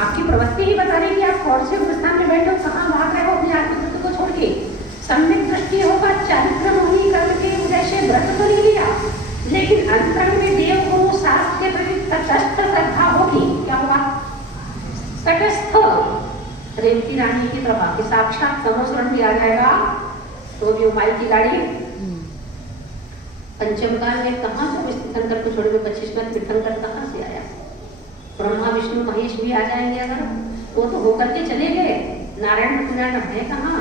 आपकी प्रवृत्ति ही बता रही कि आप कौन से स्थान में बैठे हो, कहाँ भाग रहे हो अपने आत्मतत्व को छोड़ के। सम्यक दृष्टि होगा, चारित्र मोहिनी करके उदय से व्रत तो नहीं लिया, लेकिन अंतर में देव गुरु शास्त्र के प्रति तटस्थ श्रद्धा होगी। क्या होगा? तटस्थ। रेवती रानी की तरफ के साक्षात समोसरण भी आ जाएगा तो भी उपाय की गाड़ी। पंचमकाल में कहाँ से तीर्थंकर को छोड़े हुए 25 में तीर्थंकर कहाँ से आया? ब्रह्मा विष्णु महेश भी आ जाएंगे अगर, वो तो होकर के चले गए। नारायण नारायण है कहाँ?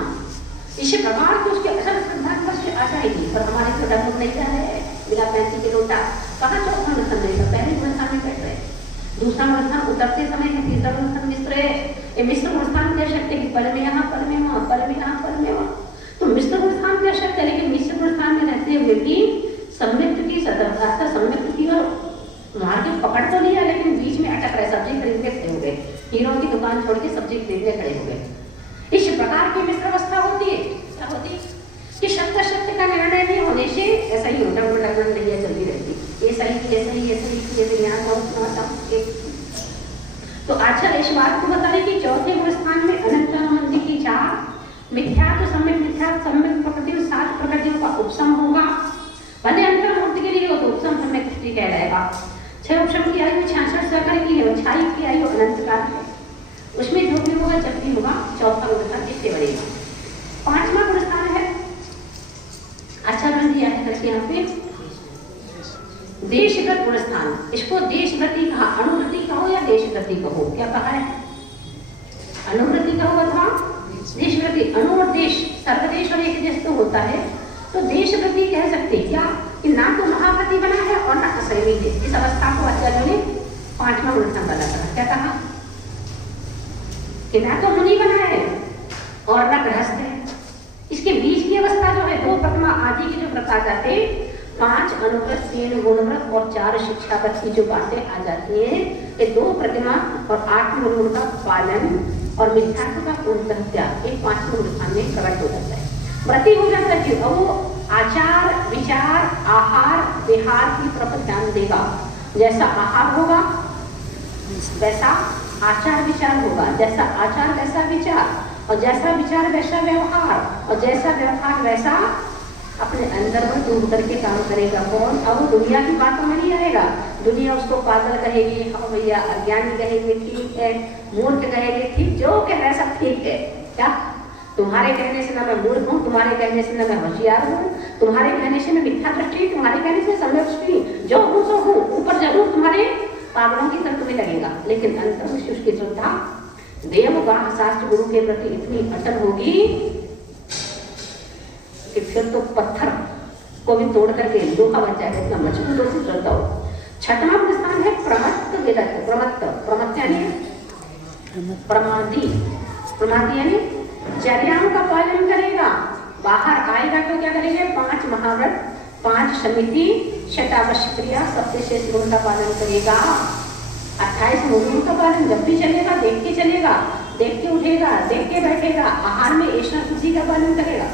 इस प्रकार की उसके असल श्रद्धा से आ जाएगी। पर हमारे तो डर नहीं जा रहे, बिना पैंती के लोटा कहाँ चौथा मस्थान रहेगा? पहले मस्थान में बैठ रहे, दूसरा मस्थान उतरते समय है, तीसरा मस्थान मिश्र है। ये मिश्र मस्थान कह सकते कि पल में यहाँ, पल में वहाँ, पल में यहाँ, पल में वहाँ, तो मिश्र मस्थान कह सकते। लेकिन मिश्र मस्थान में रहते हुए भी सम्यक की सदभाषा सम्यक की और मार के पकड़ तो लिया, लेकिन बीच में अटक रहे, सब्जी खरीदने खड़े हो गए, हीरों की दुकान छोड़ के सब्जी खरीदने खड़े हो गए। इस प्रकार की मिश्र अवस्था होती है। क्या होती है कि शब्द शब्द का निर्णय नहीं होने से ऐसा ही होता है, नैया चलती रहती, ये सही ये सही ये सही ये यहाँ जाओ। तो आचार्य इस बात को बता रहे कि चौथे स्थान में अनंत मंदिर की चार मिथ्या तो सम्यक प्रकृति सात प्रकृतियों का उपसम होगा। भले अंतर मूर्ति के लिए हो तो उपसम सम्यक दृष्टि कहलाएगा। 6 उपसम की आयु 66 साकर की है, 26 की आयु अनंत काल है। उसमें जो भी होगा जब भी होगा चौथा पुरस्कार किससे बढ़ेगा? 5वां पुरस्कार है आचार्य दिया है करके यहाँ पे देशगत पुरस्कार। इसको देशगति कहा, अनुवृत्ति कहो या देशगति कहो। क्या कहा है? अनुवृत्ति कहो अथवा देशगति। अनु और देश, सर्वदेश और एक देश तो होता है, तो देशगति कह सकते क्या कि ना तो महापति बना है और ना असैवी है। इस अवस्था को आचार्य ने 5वां पुरस्कार बना कहा। क्या कहा कि ना तो मुनि बना है और ना गृहस्थ है। इसके बीच की अवस्था जो है, 2 प्रतिमा आदि के जो व्रत आ जाते, 5 अनुव्रत, 3 गुणव्रत और 4 शिक्षाव्रत की जो बातें आ जाती हैं, ये 2 प्रतिमा और 8 गुण का पालन और मिथ्यात्व का पूर्ण त्याग, एक 5वें स्थान में प्रकट हो जाता है। व्रती हो जाता है कि वो आचार विचार आहार विहार की तरफ ध्यान देगा। जैसा आहार होगा वैसा आचार विचार होगा, जैसा आचार वैसा विचार, और जैसा विचार वैसा व्यवहार, और जैसा व्यवहार वैसा अपने अंदर में डूब करके काम करेगा। कौन? अब वो दुनिया की बातों में नहीं आएगा। दुनिया उसको पागल कहेगी, हाँ भैया, अज्ञानी कहेगी ठीक है, मूर्ख कहेगी ठीक, जो कह रहा है सब ठीक है। क्या तुम्हारे कहने से ना मैं मूर्ख हूँ, तुम्हारे कहने से ना मैं होशियार हूँ, तुम्हारे कहने से मैं मिथ्या दृष्टि, तुम्हारे कहने से सम्यक दृष्टि, जो हूँ सो हूँ। ऊपर जरूर तुम्हारे पागलों की तरह तुम्हें लगेगा, लेकिन अंतर में उसकी श्रद्धा देवगाह शास्त्र गुरु के प्रति इतनी अटल होगी कि फिर तो पत्थर को भी तोड़ करके लोहा बन जाएगा, इतना मजबूत और श्रद्धा हो। 6वां स्थान है प्रमत्त विरत। प्रमत्त यानी प्रमादी, प्रमादी यानी चर्याओं का पालन करेगा। बाहर आएगा तो क्या करेंगे? 5 महाव्रत, 5 समिति, शतावश्य क्रिया, सबसे शेष गुण का पालन करेगा। 28 गुणों का पालन जब भी चलेगा, देख के चलेगा, देख के उठेगा, देख के बैठेगा। आहार में ऐसा शुद्धि का पालन करेगा।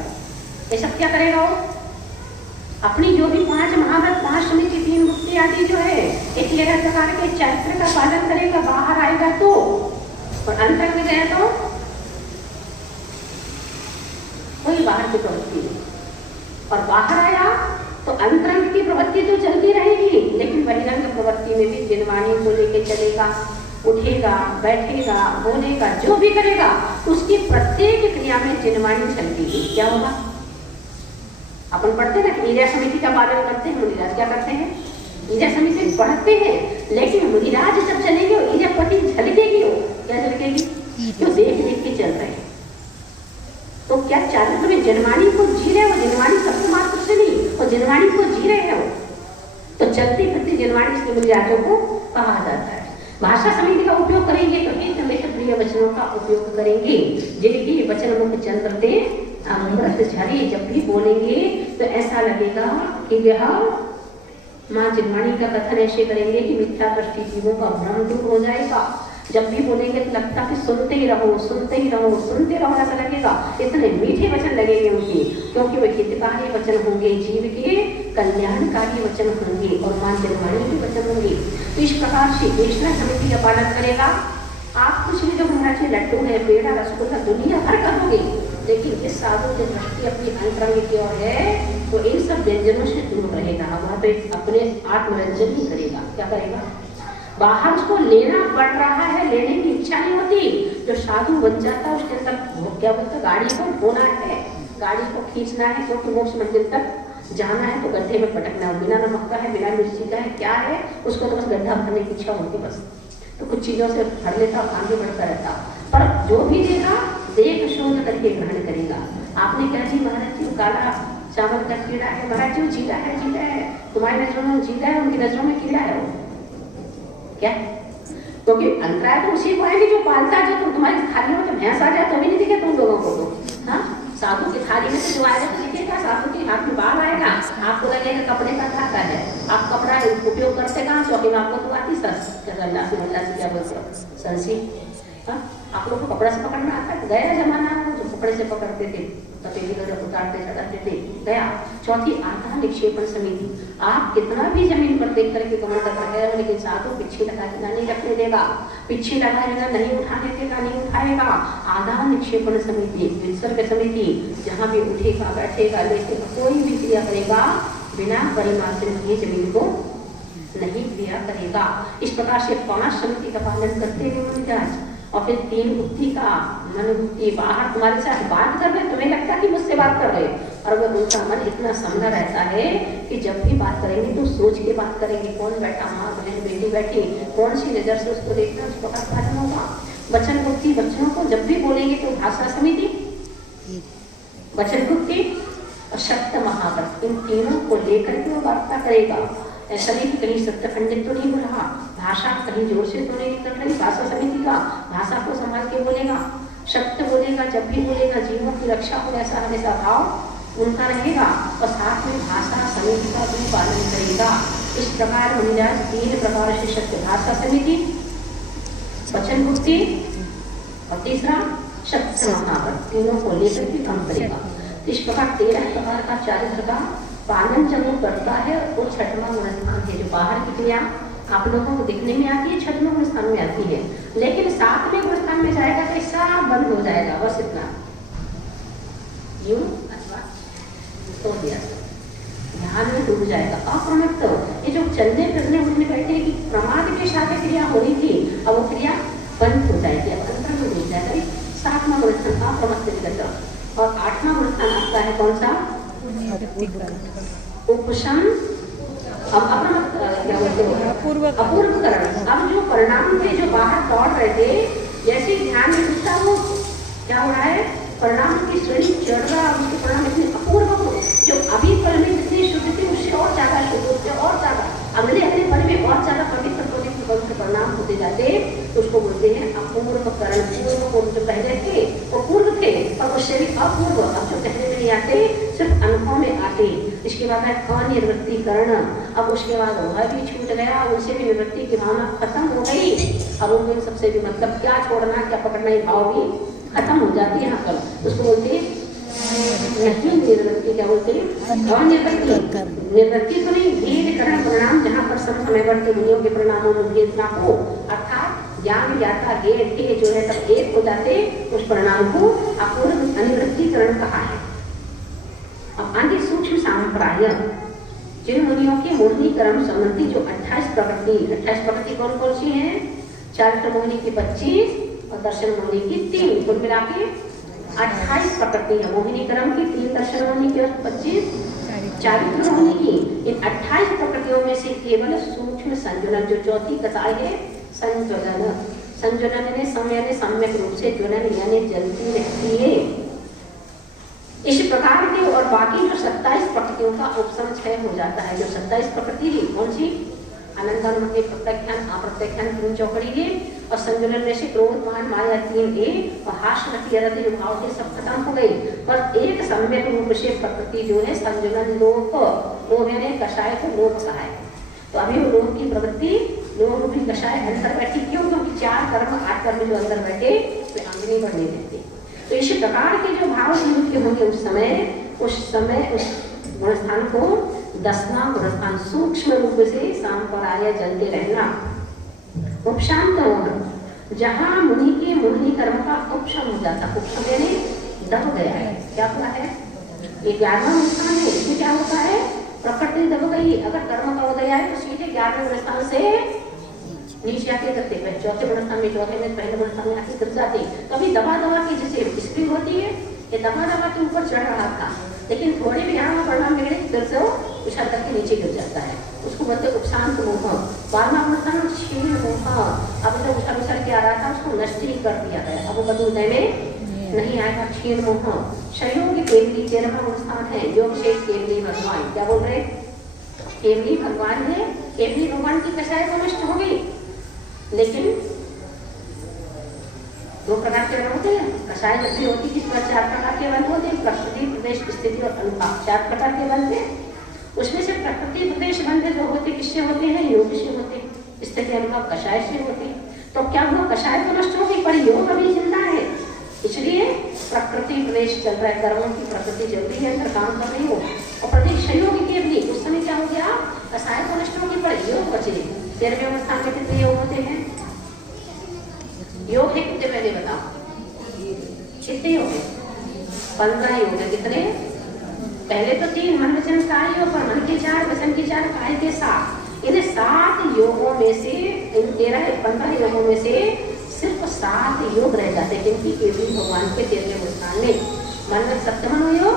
ये सब क्या करेगा? वो अपनी जो भी 5 महाव्रत, 5 समिति, 3 मुक्ति आदि जो है, एक 13 प्रकार के चरित्र का पालन करेगा। बाहर आएगा तो, और अंतर में गया तो कोई बाहर की प्रवृत्ति नहीं, और बाहर आया तो अंतरंग की प्रवृत्ति तो चलती रहेगी, लेकिन बहिरंग प्रवृत्ति में भी जिनवाणी को लेके चलेगा, उठेगा, बैठेगा, बोलेगा, जो भी करेगा उसकी प्रत्येक क्रिया में जिनवाणी चलती है। क्या होगा? अपन पढ़ते हैं ना, ईर्या समिति का पालन करते हैं। मुनिराज क्या करते हैं? ईर्या समिति पढ़ते हैं, लेकिन मुनिराज जब चलेंगे ईर्या पति झलकेगी। हो क्या झलकेगी? जो देख देख के चल रहे हैं। तो क्या चारित्र में जनवाणी को जी रहे हो? जनवाणी सबसे मात्र से नहीं, और जनवाणी को जी रहे हो तो चलती फिरती जनवाणी इसके मुनिराजों को कहा जाता है। भाषा समिति का उपयोग करेंगे तो हित मित प्रिय वचनों का उपयोग करेंगे, जिनकी वचन मुख चंद्र थे अमृत झरी। जब भी बोलेंगे तो ऐसा लगेगा कि यह माँ जिनवाणी का कथन ऐसे करेंगे कि मिथ्या दृष्टि जीवों का भ्रम दूर हो जाएगा। जब भी बोलेंगे तो लगता कि सुनते ही रहो, सुनते ही रहो, सुनते रहो ऐसा लगेगा। इतने मीठे वचन लगेंगे उनके, क्योंकि वे हितकारी वचन होंगे, जीव के कल्याणकारी वचन होंगे और मां जनवाणी के वचन होंगे। तो इस प्रकार से वैष्णव समिति का पालन करेगा, आप कुछ भी जो महाराज जी लड्डू है, पेड़ा, रसगुल्ला दुनिया भर का होगी, लेकिन इस साधु की दृष्टि अपनी अंतरंग की ओर है तो इन सब व्यंजनों से दूर रहेगा, वहाँ पे अपने आत्मरंजन ही करेगा। क्या करेगा? बाहर उसको लेना पड़ रहा है, लेने की इच्छा नहीं होती। जो साधु बन जाता है उसके अंदर क्या बोलते, गाड़ी को ढोना है, गाड़ी को खींचना है, क्योंकि मोक्ष मंजिल तक जाना है तो गड्ढे में पटकना है। बिना नमक का है, बिना मिर्ची का है, क्या है, उसको तो बस गड्ढा भरने की इच्छा होती बस, तो कुछ चीजों से भर लेता और आगे बढ़ता रहता। पर जो भी देगा देख शोध करके ग्रहण करेगा। आपने क्या जी महाराज जी काला चावल का कीड़ा है, महाराज जी जीरा है, जीरा है, तुम्हारी नजरों में जीरा है, उनकी नजरों में कीड़ा है वो क्या? क्योंकि अंतराय तो उसी को है कि जो पालता है। जो तुम्हारी थाली में तो भैंस आ जाए तो भी नहीं दिखे तुम लोगों को तो, हाँ, साधु की थाली में से जो आएगा तो दिखेगा, साधु के हाथ में बाल आएगा, आपको लगेगा कपड़े का धागा है। आप कपड़ा उपयोग करते कहाँ? चौकी में आपको तो आती सर क्या बोलते हो, संसी, हाँ, आप लोग को कपड़ा से पकड़ना आता है? गया जमाना जो कपड़े से पकड़ते थे, तपेली का उतारते चढ़ाते थे, गया। चौथी आधा निक्षेपण समिति, आप कितना भी जमीन पर देख करके कमर कर रहे हो, लेकिन साधु पीछे लगा देगा, नहीं रखने देगा, पीछे लगाएगा, नहीं उठाने देगा, नहीं उठाएगा। आधा निक्षेपण समिति, विसर्ग समिति, जहाँ भी उठेगा, बैठेगा, लेटेगा, कोई भी क्रिया करेगा बिना परिमार्जन किए जमीन को नहीं क्रिया करेगा। इस प्रकार से 5 समिति का पालन करते हुए मिजाज, और फिर 3 बुद्धि का, मन बुद्धि। बाहर तुम्हारे साथ बात कर रहे, तुम्हें लगता है कि मुझसे बात कर रहे, और अगर उनका मन इतना समझा रहता है कि जब भी बात करेंगे तो सोच के बात करेंगे, कौन बैठा, माँ बहन बेटी बैठी, कौन सी नजर से उसको देखना, उसको का पालन होगा। वचन बुद्धि, वचनों को जब भी बोलेंगे तो भाषा समिति, वचन बुद्धि और शब्द महाव्रत, इन तीनों को लेकर के वो वार्ता करेगा। ऐसा नहीं कि कहीं सत्य खंडित तो नहीं हो रहा, भाषा कहीं जोर से तो नहीं निकल रही, भाषा समिति का भाषा को संभाल के बोलेगा, शब्द बोलेगा, जब भी बोलेगा जीवों की रक्षा हो ऐसा हमेशा भाव उनका रहेगा, और साथ में भाषा समिति का भी पालन करेगा। इस प्रकार मिजाज 3 प्रकार से शब्द, भाषा समिति, वचन बुद्धि और तीसरा शब्द महाव्रत, तीनों को लेकर के काम करेगा। इस प्रकार 13 प्रकार का चारित्र का पालन जब वो करता है, वो 6वां गुणस्थान है। जो बाहर की क्रिया आप लोगों को दिखने में आती है 6वें गुणस्थान में आती है, लेकिन 7वें गुणस्थान में जाएगा तो सब बंद हो जाएगा, बस इतना यूं अथवा तो दिया ध्यान में डूब जाएगा, अप्रमत्त। ये जो चलने फिरने उठने बैठे कि प्रमाद के साथ क्रिया हो रही थी, अब वो क्रिया बंद हो जाएगी, अब अंतर में डूब जाएगा। 7वां गुणस्थान का अप्रमत्त निकलता। और 8वां गुणस्थान आपका है कौन सा? उपशम, अपूर्वकरण। अब जो परिणाम थे जो बाहर दौड़ रहे थे, जैसे ध्यान में घुसता वो क्या हो रहा है, परिणाम की श्रेणी चढ़ रहा, उसके परिणाम इतने अपूर्व हो, जो अभी पल में जितनी शुद्ध थी उससे और ज्यादा शुद्ध होते, और ज्यादा अगले पल में और ज्यादा पवित्र परिणाम होते जाते, तो उसको बोलते हैं अपूर्वकरण। पूर्व को जो पहले थे वो पूर्व थे, और उससे भी अपूर्व, अब जो कहने में नहीं आते सिर्फ अनुभव में आते। इसके बाद है अनिवृत्तिकरण, अब उसके बाद वह भी छूट गया, उनसे भी निवृत्ति की भावना खत्म हो गई। अब उनमें सबसे भी मतलब क्या छोड़ना क्या पकड़ना, ये भाव भी खत्म हो जाती है। यहाँ पर उसको बोलते हैं नहीं निवृत्ति, क्या बोलते हैं अनिवृत्ति। निवृत्ति तो नहीं, भेद करण परिणाम, जहाँ पर समय बढ़ते दुनिया के परिणामों में भेद ना हो, अर्थात ज्ञान ज्ञाता गे जो है सब एक हो जाते, उस परिणाम को अपूर्व अनिवृत्तिकरण कहा है। अब अन्य सूक्ष्म सांप्राय, जिन मुनियों के मोहिनी कर्म संबंधी जो 28 प्रकृति कौन कौन सी है? चारित्र मोहिनी की 25 और दर्शन मोहिनी की 3, कुल मिला के 28 प्रकृति है। मोहिनी कर्म की 3, दर्शन मोहिनी की 25, चारित्र मोहिनी की। इन 28 प्रकृतियों में से केवल सूक्ष्म संजुलन, जो चौथी कथाएं है संजुलन, संजुलन ने समय सम्यक रूप से ज्वलन यानी जलती रहती है। इस प्रकार के और बाकी जो 27 प्रकृतियों का उपशम क्षय हो जाता है। जो 27 प्रकृति थी कौन सी? आनंदानुभूति, प्रत्याख्यान, अप्रत्याख्यान 3 चौकड़ी है, और संजुलन में से क्रोध मान माया 3A, और हास्य रति रति जो भाव थे सब खत्म हो गई। पर एक सम्यक रूप से प्रकृति जो है संजुलन लोक, वो मैंने कषाय को लोक कहा है। तो अभी वो लोक की प्रवृत्ति लोक भी कषाय अंदर बैठी, क्यों? क्योंकि 4 कर्म 8 कर्म जो अंदर बैठे वे अंगनी बढ़ने देते। तो इस प्रकार के जो भाव नियुक्त होंगे उस समय उस गुणस्थान को 10वां गुणस्थान सूक्ष्म रूप से सांपराय जलते रहना, उपशांत होना। जहाँ मुनि के मोहिनी कर्म का उपशम हो जाता, उपशम यानी दब गया है। क्या हुआ है? ये 11वां स्थान है, इसमें क्या होता है? प्रकृति दब गई। अगर कर्म का उदय है तो सीधे 11वें स्थान से नीचे आके करते हैं, चौथे गुण स्थान में, चौथे में पहले गुण स्थान में आके गिर जाते। कभी दबा दबा की जैसे स्प्रिंग होती है, ये दबा दबा के ऊपर चढ़ रहा था, लेकिन थोड़ी भी यहाँ परिणाम बिगड़े फिर से वो उछल करके नीचे गिर जाता है। उसको बोलते उपशांत मोह। 12वां गुण स्थान में क्षीण मोह। अब जो उछल उछल के आ रहा था उसको नष्ट ही कर दिया गया, अब वो बदलने में नहीं आएगा। क्षीण मोह। संयोग केवली 13वां गुण स्थान है, योग से केवली भगवान। क्या बोल रहे? केवली भगवान है। केवली भगवान की कषाय तो नष्ट हो गई, लेकिन 2 प्रकार के बल होते हैं। कषाय जब भी होती है जिसमें 4 प्रकार के बल होते हैं, प्रकृति, प्रदेश, स्थिति और अनुभाव। 4 प्रकार के बल थे, उसमें से प्रकृति, प्रदेश, बंध जो होते किससे होते हैं? योग से होते, स्थिति, अनुभाव कषाय से होते। तो क्या हुआ? कषाय तो नष्ट हो गई पर योग अभी जिंदा है, इसलिए प्रकृति प्रदेश चल रहा है। कर्मों की प्रकृति चल रही है, अंदर काम कर रही हो, और प्रदेश संयोग केवली। उस समय क्या हो गया? कषाय तो नष्ट होगी पर योग बचे। 13वें स्थान में कितने योग होते हैं? योग है कितने? पहले बताओ कितने योग है? 15 योग है। कितने? पहले तो 3 मन वचन काय योग, पर मन के 4, वचन के 4, काय के 7। इन 7 योगों में से, इन 15 योगों में से सिर्फ 7 योग रह जाते हैं, जिनकी केवली भगवान के 13वें स्थान में। मन में सत्य मनोयोग,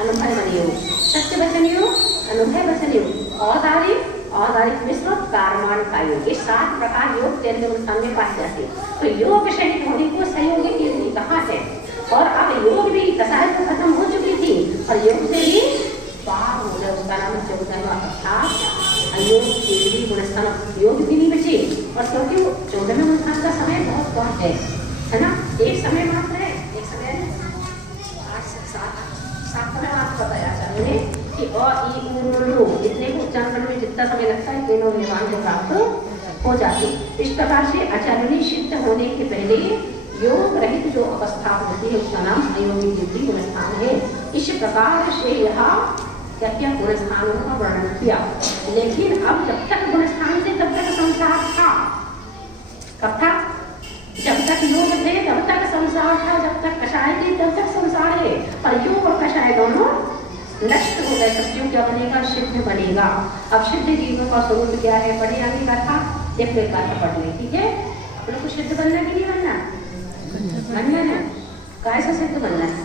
अनुभव मन योग, सत्य वचन योग, अनुभव वचन योग, औदारिक मिश्र, कारमान का योग। ये 7 प्रकार योग 13वें स्थान में पाए जाते हैं। तो योग सहित होने को सहयोगी केवली कहा है। और अब योग भी कषाय तो खत्म हो चुकी थी और योग से ही पार हो गया, उसका नाम 14वां अर्थात अयोग केवली गुणस्थान। योग भी नहीं बचे, और क्योंकि 14वें गुणस्थान का समय बहुत कम है ना? एक समय मात्र है, एक समय 8 से 7 समय मात्र बताया आचार्य कि इतने को उच्चारण करने में जितना समय लगता है तीनों निर्वाण को प्राप्त हो जाती। इस प्रकार से आचार्य सिद्ध होने के पहले योग रहित जो अवस्था होती है उसका नाम अयोगी बुद्धि गुणस्थान है। इस प्रकार से यहाँ क्या गुणस्थानों का वर्णन किया। लेकिन अब जब तक गुणस्थान थे तब तक संसार था। कब था? जब तक योग थे तब तक संसार था, जब तक कषाय थी तब तक संसार है। पर योग और कषाय दोनों नष्ट हो गए, तब क्यों क्या बनेगा? सिद्ध बनेगा। अब सिद्ध जीवों का स्वरूप क्या है? पढ़े आगे कथा, एक कथा पढ़ ले, ठीक है? आप लोग को सिद्ध बनना कि नहीं बनना? बनना है। कैसे सिद्ध बनना है?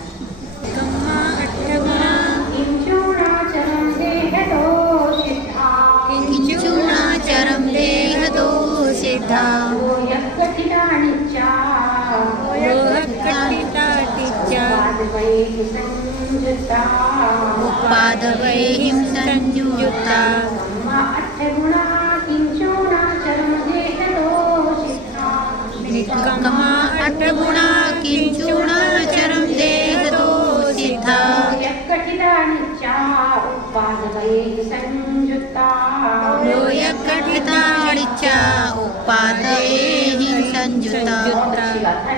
किंचुणाचरम देहतो सिद्धा उपादवैहिं संयुक्ता निक्कमा 8 गुणा किंचुणाचरम देहतो सिद्धा लोयकठितानिचा उपादेहि संयुक्ता।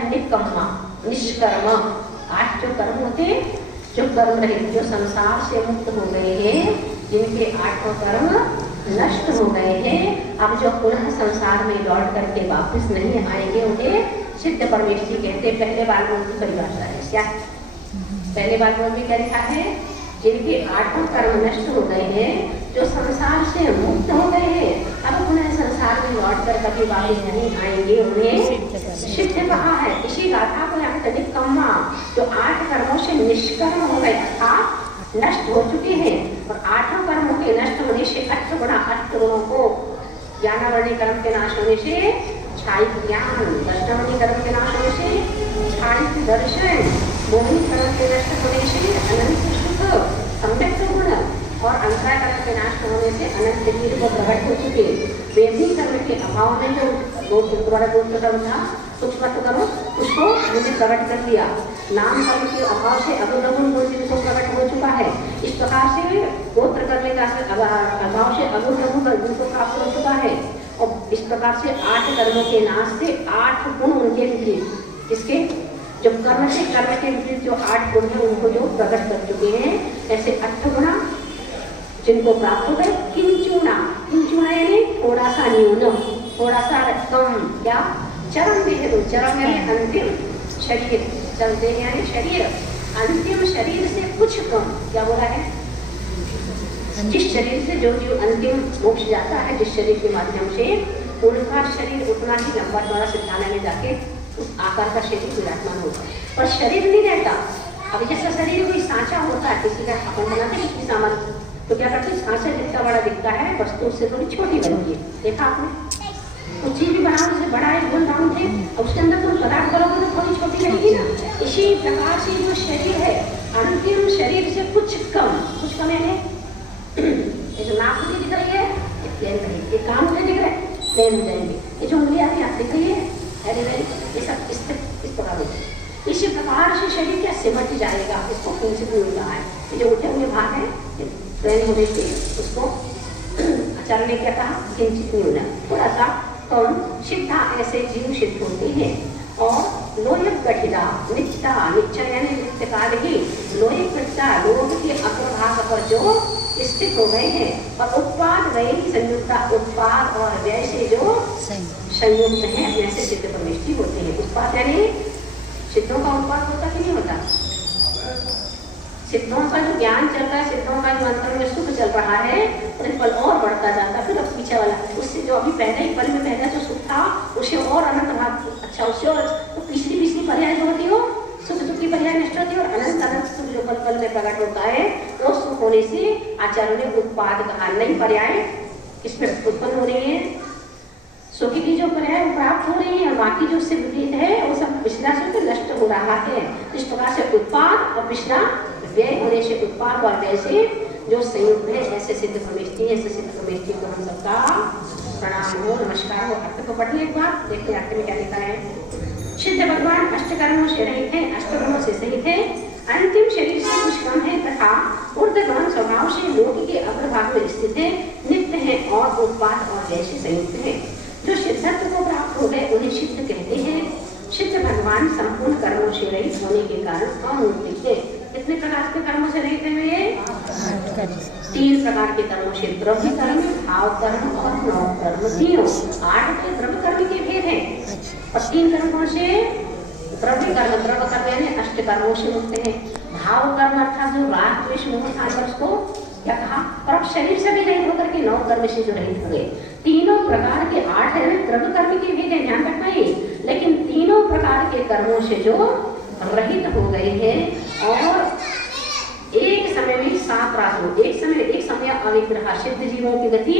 निक्कमा निष्कर्म। 8 जो कर्म होते, जो कर्म रहित, जो संसार से मुक्त हो गए हैं, जिनके 8 कर्म नष्ट हो गए हैं, अब जो पुनः संसार में लौट करके वापस नहीं आएंगे उन्हें सिद्ध परमेश्वरी कहते। पहले बार की परिभाषा है क्या? पहले बार में क्या लिखा है? जिनके 8 कर्म नष्ट हो गए हैं, जो संसार से मुक्त हो गए हैं, अब पुनः संसार में लौट कर कभी वापस नहीं आएंगे, उन्हें सिद्ध कहा है। इसी गाथा को यहाँ निक्कमा, जो 8 कर्मों से निष्कर्म हो गए अर्थात नष्ट हो चुके हैं, और 8 कर्मों के नष्ट होने से 8 गुणों को ज्ञानावरणी कर्म के नाश होने से छायित ज्ञान, दर्शनावरणी कर्म के नाश होने से छायित दर्शन, मोहिनी कर्म के नष्ट होने से अनंत सुख, सम्यक गुण, और अंतराय कर्म के नाश होने से अनंत वीर को प्रकट हो चुके। वेदी कर्म के अभाव में जो तुम्हारा गोत्र कर्म था, सूक्ष्म कर्म, उसको मुझे प्रकट कर दिया। नाम कर्म के अभाव से अगुण गुण जिनको प्रकट हो चुका है। इस प्रकार से गोत्र करने का अभाव से अगुण गुण को प्राप्त हो चुका है। और इस प्रकार से 8 कर्मों के नाश से 8 गुण उनके विपरीत, इसके जो कर्म से कर्म के विपरीत जो 8 गुण है उनको जो प्रकट कर चुके हैं, ऐसे 8 गुणा जिनको प्राप्त हो गए। किंचुना, किंचुना यानी थोड़ा सा न्यून, थोड़ा सा कम, क्या चरम देह तो चरम यानी अंतिम शरीर, चरम देह यानी शरीर, अंतिम शरीर से कुछ कम। क्या बोला है? जिस शरीर से जो जीव अंतिम मोक्ष जाता है, जिस शरीर के माध्यम से, उनका शरीर उतना ही लंबा चौड़ा सिद्धालय में जाके उस आकार का शरीर विराजमान होता है, पर शरीर नहीं रहता। अब जैसा शरीर कोई सांचा होता है, किसी का अपन बनाते हैं किसी सामान, तो क्या करते हैं, सांचा जितना बड़ा दिखता है वस्तु उससे थोड़ी छोटी बनती है। देखा आपने? कुछ चीज भी बनाओ जैसे बड़ा है गोल राउंड है, और उसके अंदर तुम पदार्थ करोगे तो थोड़ी छोटी लगेगी ना। इसी प्रकार से जो शरीर है अंतिम शरीर से कुछ कम यानी ये नाक भी दिख रही है, प्लेन रहेगी, ये कान मुझे दिख रहा है, प्लेन हो जाएंगे, ये जो उंगलियां भी आप दिख रही है, ये सब इस प्रकार होगा। इसी प्रकार से शरीर क्या सिमट जाएगा, इसको किंचित मिल रहा है। ये जो उठे हुए भाग है प्लेन होने के, उसको आचार्य ने क्या कहा, किंचित मिल रहा, थोड़ा सा कम। सिद्धा ऐसे जीव सिद्ध होते हैं। और लोहित गठिता नित्या, निश्चय यानी नित्य काल ही, लोहित गठिता लोग के अग्रभाग पर जो स्थित हो गए हैं, और उत्पाद वही संयुक्ता, उत्पाद और व्यय से जो संयुक्त है, वैसे सिद्ध परमेष्टि होते हैं। उत्पाद यानी सिद्धों का उत्पाद होता कि नहीं होता? सिद्धों का जो ज्ञान चल रहा है, सिद्धों का जो अंतर में सुख चल रहा है, पल और बढ़ता जाता है। फिर अब पीछे वाला उससे जो अभी पहले ही पल में पहला जो सुख था, उसे और अनंत भाग, अच्छा उससे और तो पिछली पर्याय जो होती हो, सुख दुख की पर्याय नष्ट होती है, और अनंत सुख जो पल पल में प्रकट होता है, वो सुख होने से आचार्य ने उत्पाद कहा। नई पर्याय इसमें उत्पन्न हो रही है, सुख की जो पर्याय प्राप्त हो रही है, और बाकी जो उससे विपरीत है वो सब पिछला सुख नष्ट हो रहा है। इस प्रकार से उत्पाद और पिछला व्यय होने से उत्पाद और व्यय से जो संयुक्त है, ऐसे सिद्ध परमेष्टि है। ऐसे सिद्ध परमेष्टि को हम सबका प्रणाम हो, नमस्कार हो। अर्थ को पढ़िए एक बार, देखते हैं अर्थ में क्या लिखा है। सिद्ध भगवान अष्टकर्मों से रहित है, अष्टकर्मों से सहित है, अंतिम शरीर से कुछ कम है, तथा ऊर्ध्वगामी स्वभाव से लोक के अग्रभाग में स्थित है, नित्य है और उत्पाद और व्यय से संयुक्त है। जो सिद्धत्व को प्राप्त हो गए उन्हें सिद्ध कहते हैं। सिद्ध भगवान संपूर्ण कर्मों से रहित होने के कारण अमूर्तिक है। कितने प्रकार के कर्मों से रहित है वे? 3 प्रकार के कर्मों से, द्रव्य कर्म, भाव कर्म और नव कर्म, तीनों 8 के द्रव्य कर्म के भेद हैं। और 3 कर्मों से द्रव्य कर्म यानी अष्ट कर्मों से मुक्त है। भाव कर्म अर्थात जो राग द्वेष मोह था, उसको क्या कहा, पर शरीर से भी रहित होकर के 9 कर्म से जो रहित हुए। तीनों प्रकार के 8 है, द्रव्य कर्म के भेद है, ध्यान रखना है, लेकिन तीनों प्रकार के कर्मों से जो रहित हो गए हैं, और एक समय में 7 रातों, एक समय अविग्रह सिद्ध जीवों की गति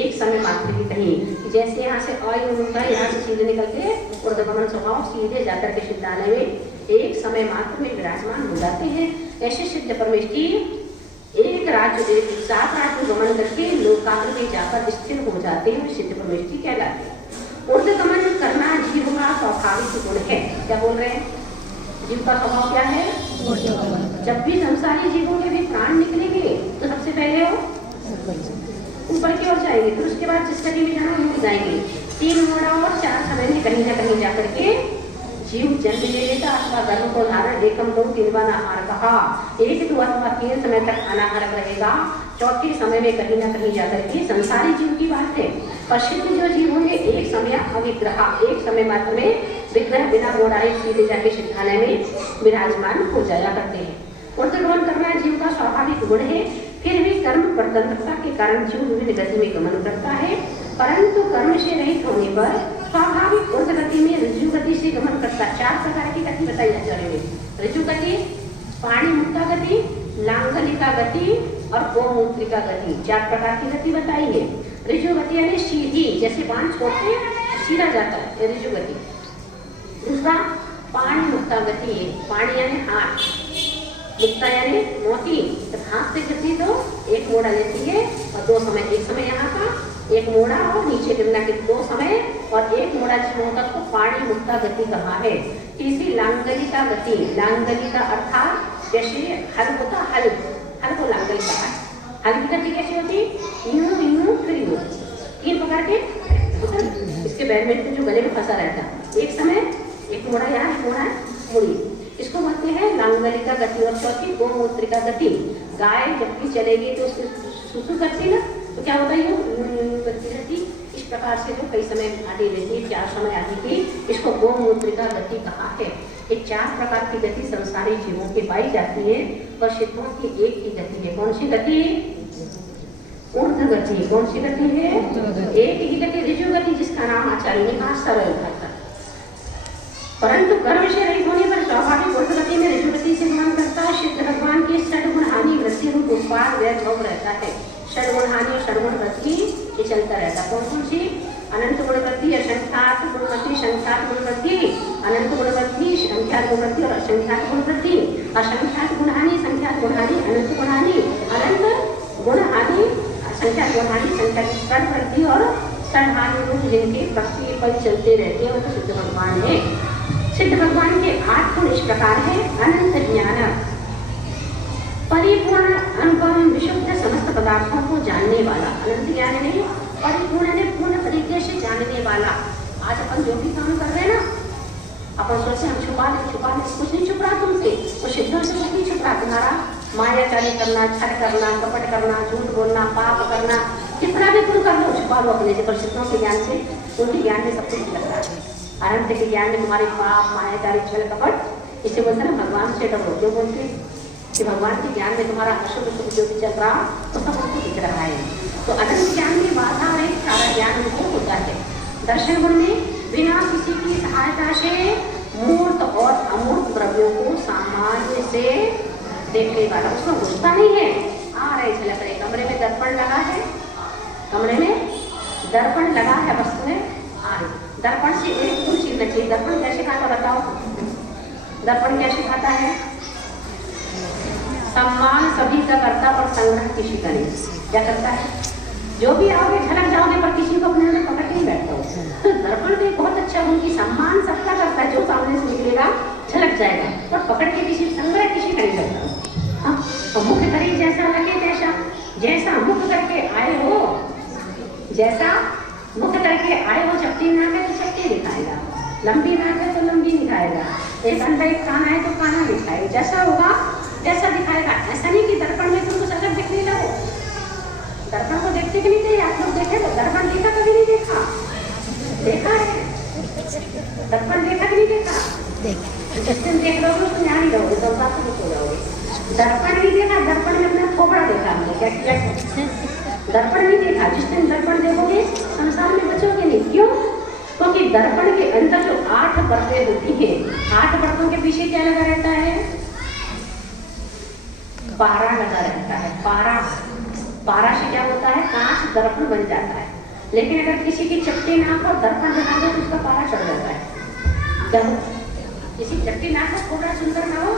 एक समय मात्र की कहीं, जैसे यहाँ से आयु होता है, यहाँ से सीधे निकल के ऊर्ध्वगमन स्वभाव सीधे जाकर के सिद्धालय में एक समय मात्र में विराजमान हो जाते हैं। ऐसे सिद्ध परमेष्टि एक राज्य 7 राज्य गमन करके लोकाग्र में जाकर स्थिर हो जाते हैं, सिद्ध परमेष्टि कहलाते हैं। ऊर्ध्वगमन करना जीव का स्वाभाविक गुण है। क्या बोल रहे हैं? जीव का स्वभाव क्या है? जब भी संसारी जीवों के भी प्राण निकलेंगे तो सबसे पहले वो ऊपर की ओर जाएंगे, फिर उसके बाद जिस गति में जाना वहीं जाएंगे। 3 मोड़ा और 4 समय में कहीं ना कहीं जाकर के जीव जन्म ले लेता, अथवा गर्भ को धारण, एकम 2 3 बार आहार कहा, 1 2 अथवा 3 समय तक अनाहारक रहेगा। चौथे समय में कहीं ना कहीं जाकर के संसारी जीव की बात है। पश्चिम जो जीव होंगे एक समय अविग्रह, एक समय मात्र में विग्रह बिना मोड़ाए सीधे जाके सिद्धालय में विराजमान हो जाया करते हैं। ऊर्ध्वगमन करना जीव का स्वाभाविक गुण है, फिर भी कर्म प्रतंत्रता के कारण जीव विविध गति में गमन करता है, परंतु कर्म से रहित होने पर स्वाभाविक ऊर्ध्व गति में ऋजु गति से गमन करता है। 4 प्रकार की गति बताई आचार्य ने। ऋजु गति, पाणी मुक्ता गति, लांगलिका गति और गोमूत्रिका गति, 4 प्रकार की गति बताई है। ऋजु गति यानी सीधी, जैसे बाण छोड़ते सीधा जाता है, ऋजु गति। दूसरा पाणी मुक्ता गति, पाणी यानी हाथ, मुक्ता यानी मोती, तो हाथ से गिरती तो एक मोड़ा लेती है, और 2 समय, एक समय यहाँ का एक मोड़ा और नीचे गिरना के 2 समय, और एक मोड़ा जिसमें होता है उसको पाणी मुक्ता गति कहा है। तीसरी लांगलिका गति, लांगलिका अर्थात जैसे हल होता, हल को लांगलिका है। हल की गति कैसी होती? यूं यूं फिर यूं, 3 प्रकार के इसके बैडमिंटन जो गले में फंसा रहता है। एक समय एक मोड़ा यहाँ, एक मोड़ा मुड़ी, इसको बोलते हैं लांगलिका गति। और चौथी गोमूत्रिका गति, गाय जब भी चलेगी तो उसको सुसु करती ना, तो क्या होता है, गति रहती, इस प्रकार से जो कई समय आदि रहती है, 4 समय आदि की, इसको गोमूत्रिका गति कहा है। ये 4 प्रकार की गति संसारी जीवों की पाई जाती है, पर सिद्धों की एक ही गति है। कौन सी गति? ऊर्ध्व गति। कौन सी गति है? एक ही गति, ऋजु गति, जिसका नाम आचार्य ने कहा सरल घात। परंतु कर्म से रहित होने पर स्वाभाविक ऊर्ध्व गति में ऋजु गति से ध्यान करता है। सिद्ध भगवान की षड्गुण हानि वृद्धि रूप उत्पाद वैभव रहता है। षड्गुण हानि और षड्गुण वृद्धि ये चलता रहता है। कौन कौन सी? अनंत गुण वृद्धि, असंख्यात गुण वृद्धि, संख्यात गुण वृद्धि, अनंत गुण वृद्धि, संख्यात गुण वृद्धि और असंख्यात गुण वृद्धि। असंख्यात गुण हानि, संख्यात गुण हानि, अनंत गुण हानि, अनंत गुण हानि, संख्यात गुण हानि, संख्यात षड वृद्धि और षड हानि रूप जिनके प्रति पल चलते रहते हैं, वो तो सिद्ध भगवान है। सिद्ध भगवान के 8 गुण इस प्रकार है। अनंत ज्ञान, परिपूर्ण अनुभव, विशुद्ध समस्त पदार्थों को जानने वाला। अनंत ज्ञान नहीं, परिपूर्ण ने पूर्ण तरीके से जानने वाला। आज अपन जो भी काम कर रहे हैं ना, अपन सोचते हम छुपा ले, कुछ नहीं छुप रहा तुमसे, वो सिद्धों से कुछ नहीं छुप रहा। तुम्हारा मायाचारी करना, छल करना, कपट करना, झूठ बोलना, पाप करना, कितना भी तुम कर लो, छुपा लो अपने से, पर सिद्धों के ज्ञान से, उनके ज्ञान में सब कुछ लग रहा है। अनंत के ज्ञान में तुम्हारे पाप, मायाचारी, छल, कपट, इससे बोलते ना भगवान से डरो। क्यों बोलते कि भगवान के ज्ञान में तुम्हारा अशुभ शुभ जो भी चल रहा तो सब हमको दिख रहा है। तो अनंत ज्ञान में बाधा है, सारा ज्ञान उनको होता है। दर्शन गुण में बिना किसी की सहायता से मूर्त और अमूर्त द्रव्यों को सामान्य से देखने वाला, उसमें घुसता नहीं है। आ रहे झलक रहे, कमरे में दर्पण लगा है, कमरे में दर्पण लगा है, वस्तु में आ रही। दर्पण से एक गुण सीखना चाहिए। दर्पण कैसे खाता बताओ? दर्पण कैसे खाता है? सम्मान सभी का करता और संग्रह किसी का नहीं। क्या करता है? जो भी आओगे झलक जाओगे, पर किसी को अपने अंदर पकड़ नहीं बैठता हो। तो दर्पण भी बहुत अच्छा गुण की सम्मान सबका करता है, जो सामने से निकलेगा झलक जाएगा, पर पकड़ के किसी संग्रह किसी का नहीं करता। हाँ, तो मुख्य करी जैसा लगे तैसा, जैसा मुख करके आए हो, जैसा मुख करके आए हो, चपटी नाक है तो चपटी दिखाएगा, लंबी नाक है तो लंबी दिखाएगा, एक अंदर एक कान है तो काना दिखाएगा, जैसा होगा जैसा दिखाएगा। ऐसा नहीं कि दर्पण में तुमको अलग दिखने लगो। दर्पण को देखते कि नहीं चाहिए? आप लोग देखे तो दर्पण देखा कभी नहीं देखा? देखा है दर्पण, देखा कि नहीं देखा? जिस दिन देख रहोगे उसमें ध्यान ही रहोगे, तो बात हो जाओगे। दर्पण नहीं देखा, दर्पण में अपना थोपड़ा देखा हमने, क्या दर्पण नहीं देखा। जिस दिन दर्पण देखोगे संसार में बचोगे नहीं। क्यों? क्योंकि दर्पण के अंदर जो 8 परतें होती है, 8 परतों के पीछे क्या लगा रहता है? पारा लगा रहता है। पारा से क्या होता है? कांच दर्पण बन जाता है। लेकिन अगर किसी की चपटी नाक पर दर्पण लगा दो तो उसका पारा चढ़ जाता है। जब किसी चपटी नाक पर थोड़ा सुंदर ना हो,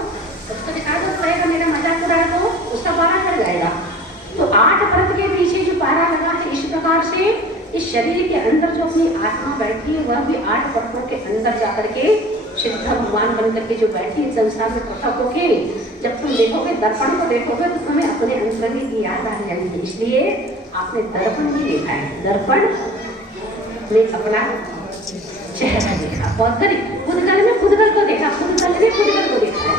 उसको दिखा दो, कहेगा मेरा मजाक उड़ा, तो उसका पारा चढ़ जाएगा। तो 8 परत के पीछे जो पारा लगा है, इस प्रकार से इस शरीर के अंदर जो अपनी आत्मा बैठी है, वह भी 8 परतों के अंदर जाकर के सिद्ध भगवान बनकर के जो बैठी है संसार में पृथक होके, जब तुम देखोगे दर्पण को देखोगे तो तुम्हें अपने अंतरंग की याद आ जाएगी। इसलिए आपने दर्पण ही देखा है, दर्पण में अपना चेहरा देखा, खुदगल में खुदगल को देखा, खुदगल में खुदगल को देखा है।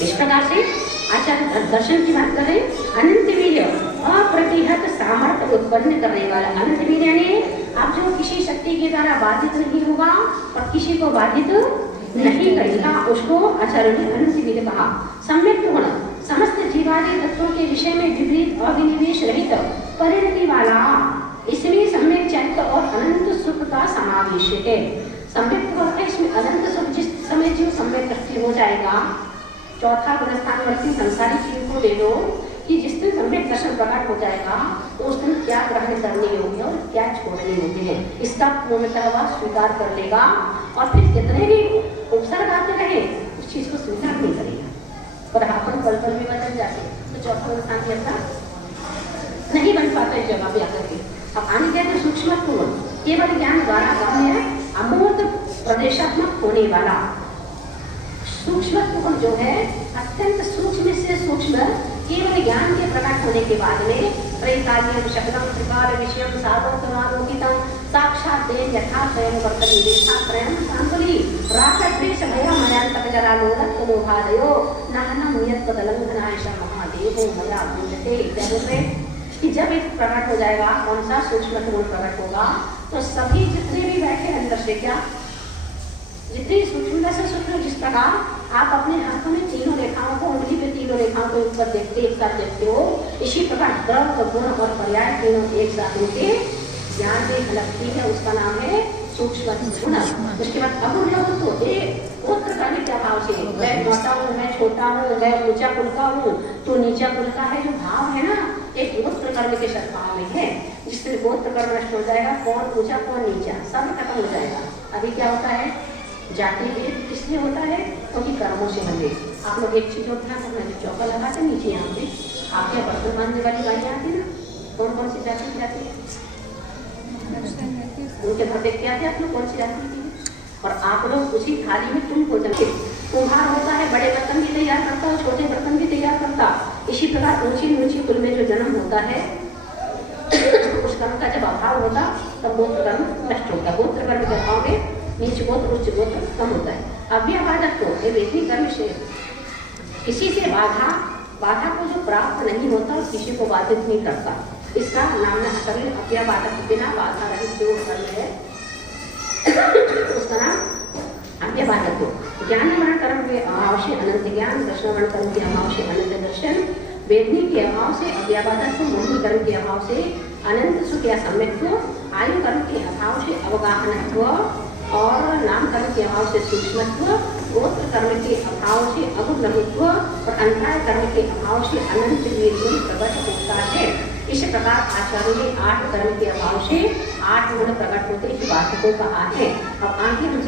इस प्रकार से आचार्य दर्शन की बात करें। अनंत वीर्य, अप्रतिहत सामर्थ्य उत्पन्न करने वाला। अनंत वीर्य ने आप जो किसी शक्ति के द्वारा बाधित नहीं होगा और किसी को बाधित नहीं करेगा, उसको आचार्य ने अनंत वीर्य कहा। सम्यक गुण, समस्त जीवादि तत्वों के विषय में विपरीत अविनिवेश रहित परिणति वाला। इसमें सम्यक चैत्य और अनंत सुख का समावेश है। सम्यक गुण है, इसमें अनंत सुख। जिस समय जो सम्यक दृष्टि हो जाएगा, चौथा गुणस्थान वर्ती संसारी जीव को ले लो कि जिस दिन सम्यक दर्शन प्रकट हो जाएगा तो उस दिन क्या ग्रहण करने योग्य और क्या छोड़ने योग्य है, इसका पूर्णतः वह स्वीकार कर लेगा। और फिर कितने भी उपसर्ग आते रहे उस चीज को स्वीकार नहीं करेगा। पर अपन पल पल भी बदल जाते तो चौथा गुणस्थान की ऐसा नहीं बन पाता इस जगह पे आकर के। अब आने कहते सूक्ष्म पूर्ण, केवल ज्ञान द्वारा गम्य अमूर्त प्रदेशात्मक होने वाला। सूक्ष्म गुण जो है अत्यंत सूक्ष्म से सूक्ष्म, केवल ज्ञान के प्रकट होने के बाद में त्रैकाल्यम शकलम त्रिकाल विषयम साधोत्तमालोकितम साक्षात देन यथा स्वयं वर्तते देशात्रयम सांकुली रागद्वेष भयमयांतक जरा लोलक मोहादयो नाहनम नियत पदलंघनाय महादेवो मया भूजते। क्या बोल रहे? कि जब एक प्रकट हो जाएगा, कौन सा सूक्ष्म गुण प्रकट होगा, तो सभी जितने भी बैठे अंदर से क्या, जितनी सूक्ष्म से सूक्ष्म, जिस प्रकार आप अपने हाथों में तीनों रेखाओं को, उंगली पे तीनों रेखाओं को ऊपर देखते एक साथ देखते हो, इसी प्रकार द्रव, गुण और पर्याय तीनों एक साथ उनके ज्ञान में झलकती है, उसका नाम है सूक्ष्म गुण। उसके बाद अगुण लघु तो एक गोत्र करने के भाव से, मैं मोटा हूँ, मैं छोटा हूँ, मैं ऊंचा कुल का हूँ, तो नीचा कुल का है, जो भाव है ना, एक गोत्र कर्म के सद्भाव में है, जिससे गोत्र कर्म नष्ट हो जाएगा, कौन ऊंचा कौन नीचा सब खत्म हो जाएगा। अभी क्या होता है, जाति भेद किसलिए होता है, क्योंकि कर्मों से हमें, आप लोग एक चीज होता है, जो चौका लगाते नीचे यहाँ पे आपके बर्तन मानने वाली गाड़ियाँ आती है ना, कौन कौन सी जाति की जाती है, उनके घर देखते आते आप लोग कौन सी जाति की, और आप लोग उसी थाली में तुम भोजन के, कुम्हार होता है बड़े बर्तन भी तैयार करता है, छोटे बर्तन भी तैयार करता, इसी प्रकार ऊंची ऊंची कुल में जो जन्म होता है उस कर्म का जब अभाव होता तब गोत्र कर्म नष्ट होता है। गोत्र कर्म के अभाव में नीच गोत्र उच्च गोत्र कम होता है। अव्यबाधक को वैदिक कर्म से किसी से बाधा को जो प्राप्त नहीं होता, किसी को बाधित नहीं करता, इसका नाम है शरीर अव्यबाधक, बिना बाधा रहित जो कर्म है उसका नाम अव्यबाधक हो। ज्ञान वर्ण कर्म के अभाव से अनंत ज्ञान, दर्शन वर्ण कर्म के अभाव से अनंत दर्शन, वेदनी के अभाव से अव्यबाधक, मोहिनी कर्म के अभाव से अनंत सुख या सम्यक्त्व, आयु कर्म के अभाव से अवगाहनत्व और नाम कर्म के अभाव से सूक्ष्मत्व, गोत्र कर्म के अभाव से अगुण लघुत्व और अंतराय कर्म के अभाव से अनंत वीर्य प्रकट होता है। इस प्रकार आचार्य ने 8 कर्म के अभाव से 8 गुण प्रकट होते इस बात को कहा है। अब आगे हम